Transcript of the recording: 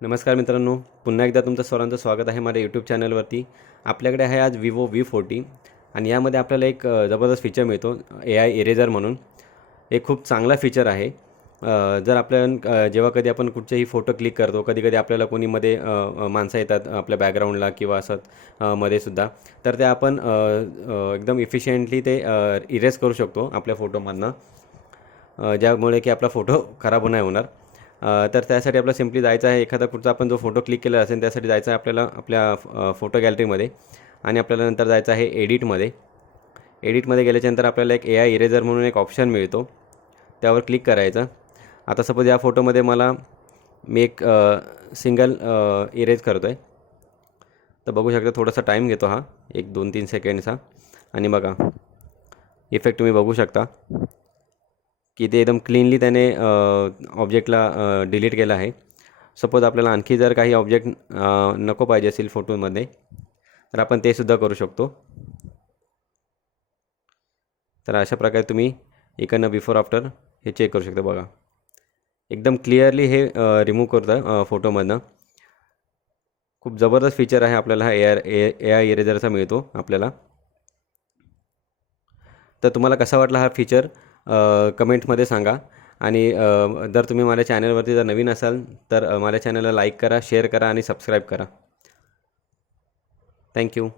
नमस्कार मित्रांनो, पुन्हा एकदा तुमचं सर्वांचं स्वागत आहे माझ्या यूट्यूब चॅनलवरती. आपल्याकडे आहे आज विवो V40 आणि यामध्ये आपल्याला एक जबरदस्त फीचर मिळतो AI इरेजर म्हणून. एक खूप चांगला फीचर आहे. जर आपण जेव्हा कधी आपण कुठचेही फोटो क्लिक करतो, कधी-कधी आपल्याला कोणी मध्ये माणसं येतात आपल्या बॅकग्राऊंडला किंवा असं मध्ये सुद्धा, तर ते आपण एकदम इफिशियंटली ते इरेज करू शकतो आपल्या फोटोमधनं, ज्यामुळे की आपला फोटो खराब नाही होणार. तर त्यासाठी आपल्याला सिम्पली जायचं आहे. एखादा कुठचा आपण जो फोटो क्लिक केलेला असेल त्यासाठी जायचं आहे आपल्याला आपल्या फोटो गॅलरीमध्ये आणि आपल्याला नंतर जायचं आहे एडिटमध्ये. एडिटमध्ये गेल्याच्यानंतर आपल्याला एक AI इरेजर म्हणून एक ऑप्शन मिळतो, त्यावर क्लिक करायचं. आता सपोज या फोटोमध्ये मी एक सिंगल इरेज करतो आहे. तर बघू शकता थोडासा टाईम घेतो हा, एक 2-3 सेकंडचा. आणि बघा इफेक्ट तुम्ही बघू शकता की ते एकदम क्लीनली त्याने ऑब्जेक्टला डिलीट केलं आहे. सपोज आपल्याला आणखी जर काही ऑब्जेक्ट नको पाहिजे असेल फोटोमध्ये, तर आपण ते सुद्धा करू शकतो. तर अशा प्रकारे तुम्ही इकडनं बिफोर आफ्टर हे चेक करू शकता. बघा एकदम क्लिअरली हे रिमूव्ह करतं फोटोमधनं. खूप जबरदस्त फीचर आहे आपल्याला हा AI इरेजरचा मिळतो आपल्याला. तर तुम्हाला कसा वाटला हा फीचर कमेंटमध्ये सांगा. आणि जर तुम्ही माझ्या चॅनलवरती जर नवीन असाल तर माझ्या चॅनलला लाईक करा, शेअर करा आणि सबस्क्राईब करा. थँक्यू.